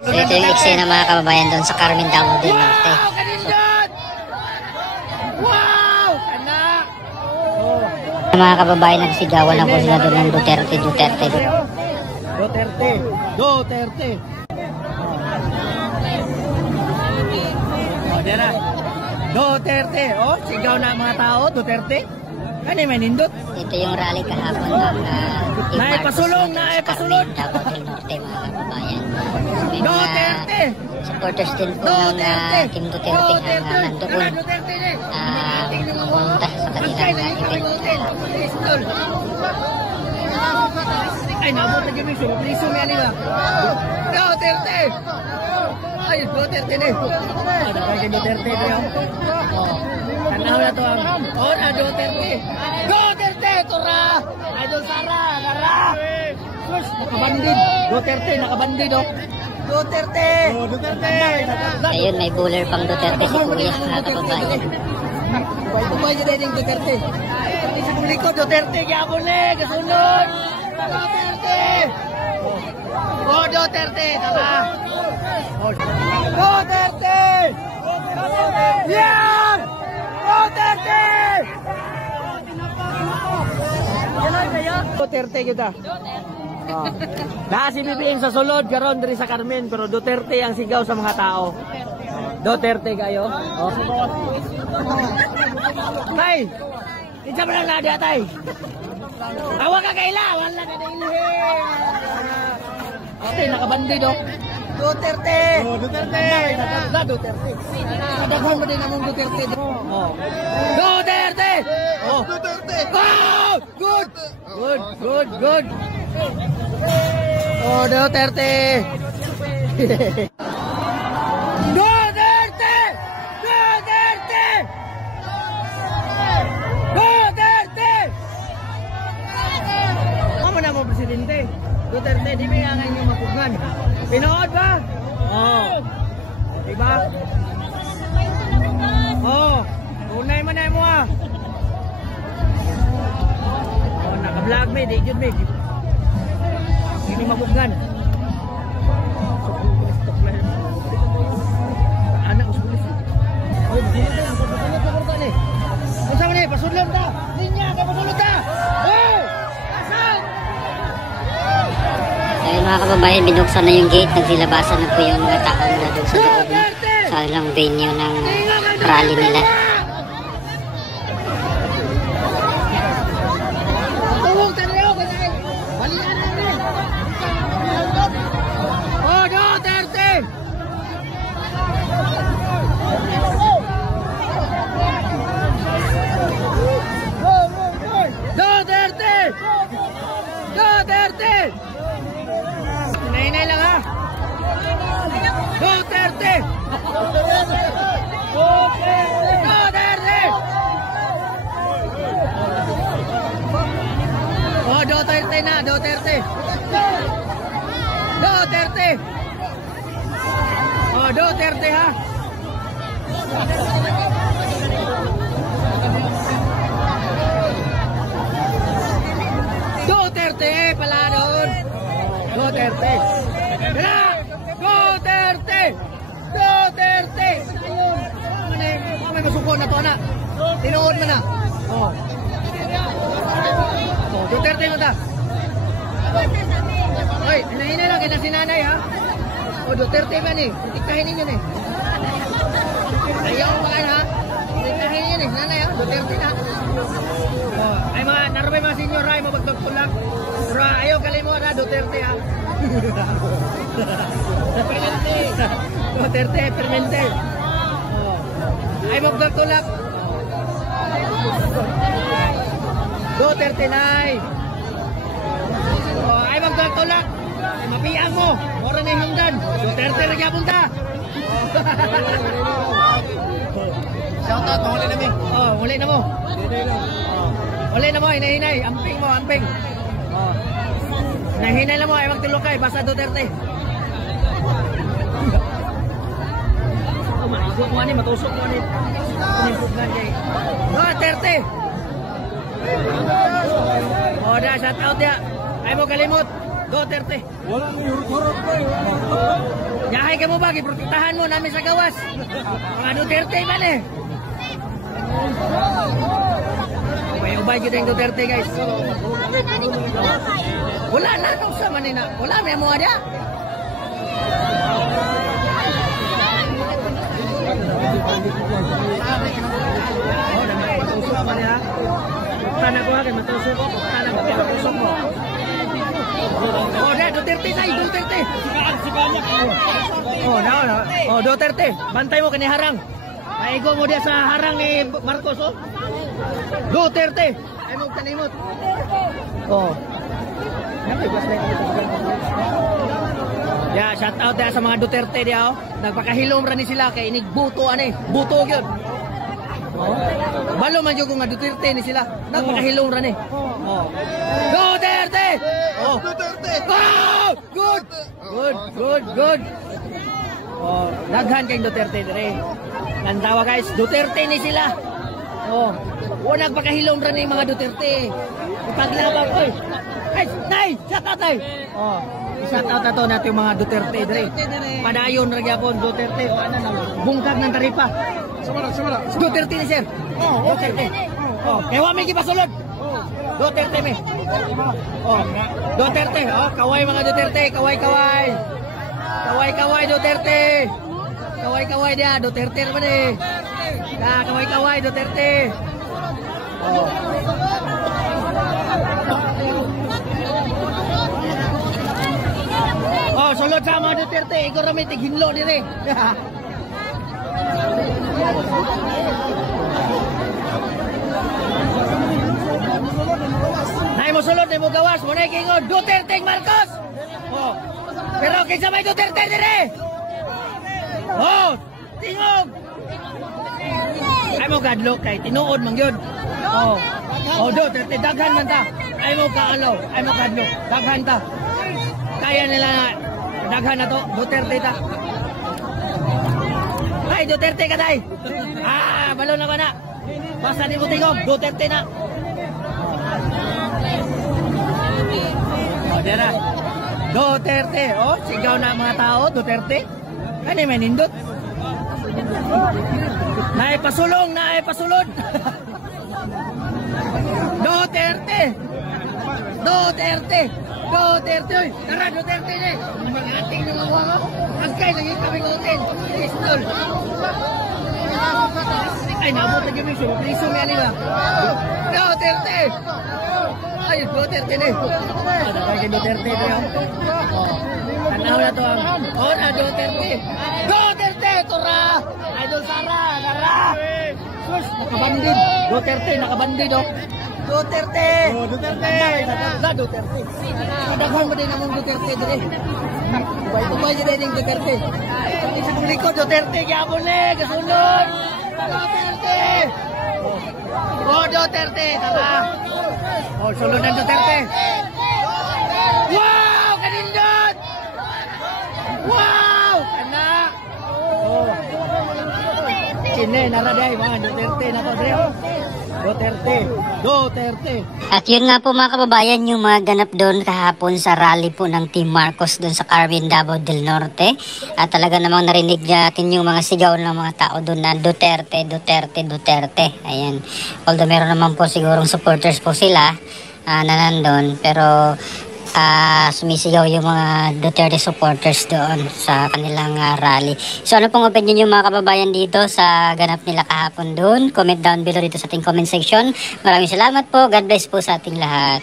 So ito yung eksena mga kababayan doon sa Carmen Damo del Norte. So, mga kababayan, nagsigawan na po sila doon ng Duterte. Duterte. Oh, dera. Duterte. Oh, sigaw na mga tao, Duterte. Ano may nindot? Ito yung rally kahapon ng Naipasulong. Carmen Damo del Norte mga kababayan. May Duterte! supporters din po ng Team Duterte ang nandoon pumunta sa kanilang event. Ay, nabot na kami. Priso niya nila. Duterte! Ay, Duterte na. Ada pa yung Duterte na yun. Tanaw na to ang na Duterte. Duterte! Tura! Idol Sara! Sara! Nakabandid. Duterte, nakabandid oh. Duterte! Duterte! Ayun, may buller pang Duterte si Kuya mga kababayan. Kumay niya din yung Duterte. Hindi sa likod, Duterte, gyapon eh, kasunod! Duterte! Oh, Duterte, tama! Duterte! Yan! Duterte! Duterte kita. Si BBM sa sulod, karon diri sa Carmen, pero Duterte ang sigaw sa mga tao. Duterte kayo. Oh. Tay! Isa mo lang nada, tay! Tawa ka kaila! Wala ka na ilhe! Okay, nakabandid oh. Duterte! Oh, Duterte! Duterte! Kadaghan mo din among Duterte. Oh. Duterte! Oh. Duterte! Oh! Good! Good, good, good! Oh, Duterte! Duterte! Duterte! Duterte! Ano na mo, Presidente? Duterte, di may angay nyo mapugngan. Pinood ba? Oo. Diba? Oo. Tunay man na mo ah. Oo, naka-vlog me, di jud me. Hindi mapugngan. Anak ko sulis. Oh, dito na, pasulot na kurtan eh. Unsa man eh, pasulot ta. Linya ka pasulot ta. Oh! Asan? Ayun mga kababayan, binuksan na yung gate, nagsilabasan na po yung mga tao na doon sa loob sa ilang venue ng rally nila. Tuwag tayo kasi wala na rin. Oh, Duterte! Duterte! Duterte! Hinay-hinay lang ha. Duterte! Duterte! Oh, Duterte na, Duterte! Duterte! Oh, Duterte ha! Duterte pala doon! Duterte! Tara! Duterte! Duterte! May masuko na to na. Tinuod mo na. Oh. Oh, Duterte mo ta. Hoy, hinahinay lang kaya na si nanay ha. Oh, Duterte ba ni? Tiktahin ninyo ni. Ayaw ba ha? Tiktahin ninyo ni. Nanay ha? Duterte na. Oh, ay mga, narumay mga senior ha, mga magtagtulak. Pero ayaw kalay mo na, Duterte ha. Permente. Duterte, permente. Oh. Ay magtagtulak. Duterte nay. Oh, ay magtagtulak. Mapian mo. Mora na hingdan. Duterte na gyapon ta. Shout out, huli na mi. Oh, huli na mo. Huli na mo, hinahinay. Amping mo, amping. Oh. Nahinay na mo, ay magtulog kay basta Duterte. Matusok mo ani, matusok mo ani. Duterte. Oh, da shout out ya. Ay mo kalimot. Duterte. Wala mo hurot-hurot ko. Yahay ka mo ba? Giprotektahan mo namin sa gawas. Mga Duterte man eh. Ubay kita yung Duterte guys. Wala na nung sa manina. Wala may mo ada. Oh, naman matusok ka niya. Sana ko akin matusok ko. Sana ko matusok mo. Oh, na Duterte tayo, Duterte. Oh, na. Oh, Duterte. Bantay mo kani harang. Maigo mo dia sa harang ni Marcos oh. Duterte. Ay mo kanimot. Oh. Ya, shout out dia sa mga Duterte dia oh. Nagpakahilom ra ni sila kay inigbuto ani. Buto gyud. Oh. Balo man jud nga Duterte ni sila. Nagpakahilom ra ni. Oh. Duterte. Oh, Duterte. Oh! Good. Oh, daghan kay Duterte dire. Nandawa guys, Duterte ni sila. Oh, wala nagpakahilom ra ni mga Duterte. Ipaglabang oy. Ay, nay, shout out tay. Oh, shout out ato natin mga Duterte dire. Padayon ra gyapon Duterte. Bungkag ng taripa. Sumala. Duterte ni sir. Oh, Duterte. Oh, kay wa may gipasulod. Duterte me. Oh, Duterte. Oh, kaway mga Duterte, kaway. Kaway Duterte. Kaway dia, Duterte naman eh. Kaway Duterte. Oh. Oh, sulod sa mga Duterte, ikaw rami tighinlo dire. Nay mo sulod, nay mo gawas, mo na ikingon, Duterte Marcos! Oh, pero kinsa may Duterte dire? Oh, tingog! Ay mo gadlok kay tinuod man yun. Oh, Duterte, daghan man ta. Ay mo kaalaw, ay mo gadlok, daghan ta. Kaya nila na, daghan na to, Duterte ta. Ay, Duterte ka day. Balo na ba na? Basta di mo tingog, Duterte na. Oh, dera. Duterte. Oh, sigaw na mga tao, Duterte. Ano may nindot? Naipasulong, naipasulod. Duterte. Oy, tara Duterte ni. Mag-ating na mga wako. Agkay, naging kami ngotin. Pistol. Ay, nabot na kami. Priso nga nila. Duterte. Ay, Duterte ni. Ada pa kay Duterte na yun. Tanaw na to ang. Na Duterte. Duterte, tura. Idol Sara, tara. Sus, nakabandid. Duterte, nakabandid oh. Duterte! Oh, Duterte! Duterte! Kadaghan mo din namang Duterte dire. Ubay din yung Duterte. Sa likod, Duterte, gyapon eh, kasunod! Duterte! Oh, Duterte, tara! Oh, sulod ng Duterte! Wow! Kanindot! Wow! Kana! Oh! Sine, naraday mga Duterte na to dire. Duterte. At yun nga po mga kababayan, yung mga ganap doon kahapon sa rally po ng Team Marcos doon sa Carmen, Davao del Norte. At talaga namang narinig natin yung mga sigaw ng mga tao doon na Duterte. Ayan. Although meron naman po sigurong supporters po sila na nandun. Pero sumisigaw yung mga Duterte supporters doon sa kanilang rally. So ano pong opinion yung mga kababayan dito sa ganap nila kahapon doon? Comment down below dito sa ating comment section. Maraming salamat po. God bless po sa ating lahat.